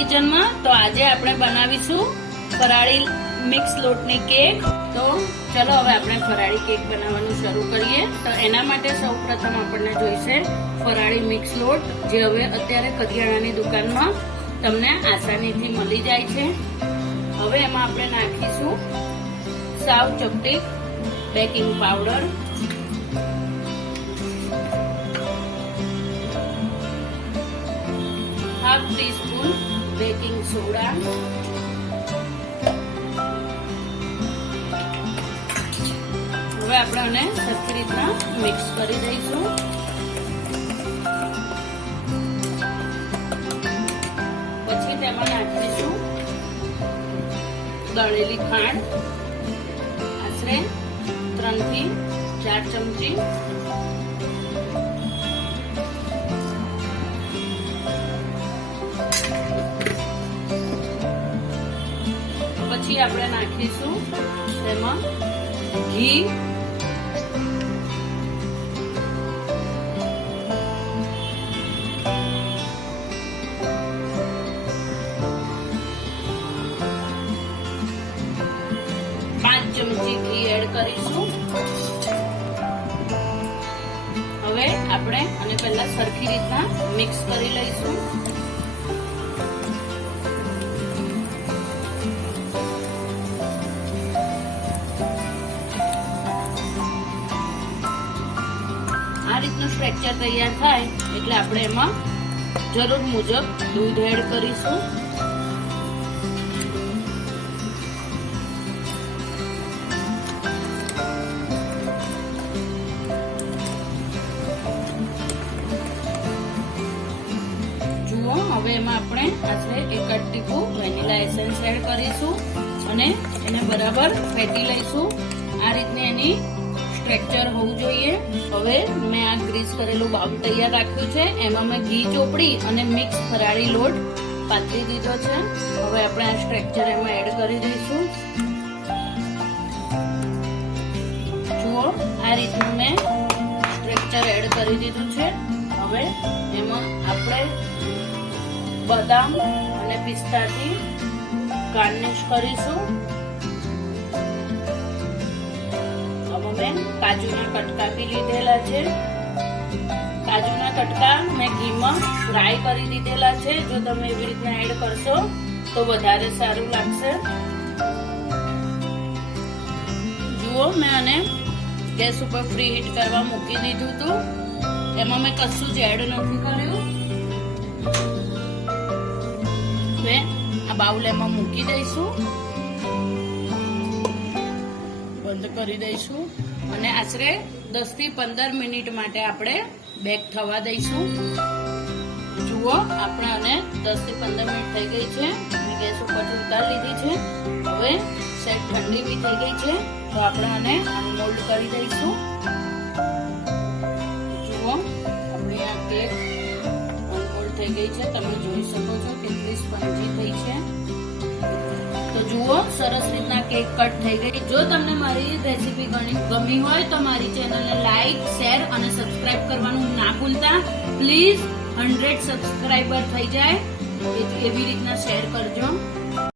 કિચનમાં. તો આજે આપણે બનાવીશું ફરાળી મિક્સ લોટની કેક. તો ચલો હવે આપણે ફરાળી કેક બનાવવાનું શરૂ કરીએ. તો એના માટે સૌપ્રથમ આપણને જોઈશે ફરાળી મિક્સ લોટ, જે હવે અત્યારે કરિયાણાની દુકાનમાં તમને આસાનીથી મળી જાય છે. હવે એમાં આપણે નાખીશું સાવ ચપટી baking powder, half teaspoon baking soda, હવે આપણે આને સરખી રીતના મિક્સ કરી દઈશું. પછી તેમાં નાખીશું દળેલી ખાંડ, આશરે 3 થી 4 ચમચી. પછી આપણે નાખીશું તેમાં ઘી, ચમચી ઘી એડ કરીશું. હવે આપણે આને પહેલા સરખી રીતના મિક્સ કરી લઈશું. આ રીતનું સ્ટ્રક્ચર તૈયાર થાય એટલે આપણે એમાં જરૂર મુજબ દૂધ એડ કરીશું. હવે એમાં આપણે આશરે 1 ટીપું વેનીલા એસેન્સ એડ કરીશું અને એને બરાબર ફેટી લઈશું. આ રીતની એની સ્ટ્રક્ચર હોવું જોઈએ. હવે મેં આ ગ્રીસ કરેલું બાઉલ તૈયાર રાખ્યું છે. એમાં મેં ઘી ચોપડી અને મિક્સ ફરાળી લોટ પાથરી દીધો છે. હવે આપણે આ સ્ટ્રક્ચર એમાં એડ કરી દઈશું. જુઓ, આ રીતનું મેં સ્ટ્રક્ચર એડ કરી દીધું છે. હવે એમાં આપણે બદામ અને પિસ્તાથી ગાર્નિશ કરીશું. હવે મેં કાજુના કટકા બી લીધેલા છે. કાજુના કટકા મેં ઘીમાં ફ્રાય કરી દીધેલા છે. જો તમે એવી રીતના એડ કરશો તો વધારે સારું લાગશે. જુઓ, મેં આને ગેસ ઉપર ફ્રી હીટ કરવા મૂકી દીધું હતું. એમાં મેં કશું જ એડ નથી કર્યું. આ બાઉલ એમાં મૂકી દઈશું, બંધ કરી દઈશું અને આશરે 10 થી 15 મિનિટ માટે આપણે બેક થવા દઈશું. જુઓ, આપણે આને 10 થી 15 મિનિટ થઈ ગઈ છે. મેં ગેસ ઉપરથી ઉતારી લીધી છે. હવે સેટ ઠંડી બી થઈ ગઈ છે. તો આપણે આને અનમોલ્ડ કરી દઈશું. જુઓ, આપણી આ કેક થઈ ગઈ છે. તમે જોઈ શકો છો કેટલી સ્પંજી થઈ છે. તો જુઓ, સરસ રીતના કેક કટ થઈ ગઈ. જો તમને મારી રેસીપી ગમી હોય તો મારી ચેનલને લાઈક, શેર અને સબસ્ક્રાઇબ કરવાનું ના ભૂલતા. પ્લીઝ 100 સબસ્ક્રાઇબર થઈ જાય એવી રીતના શેર કરજો.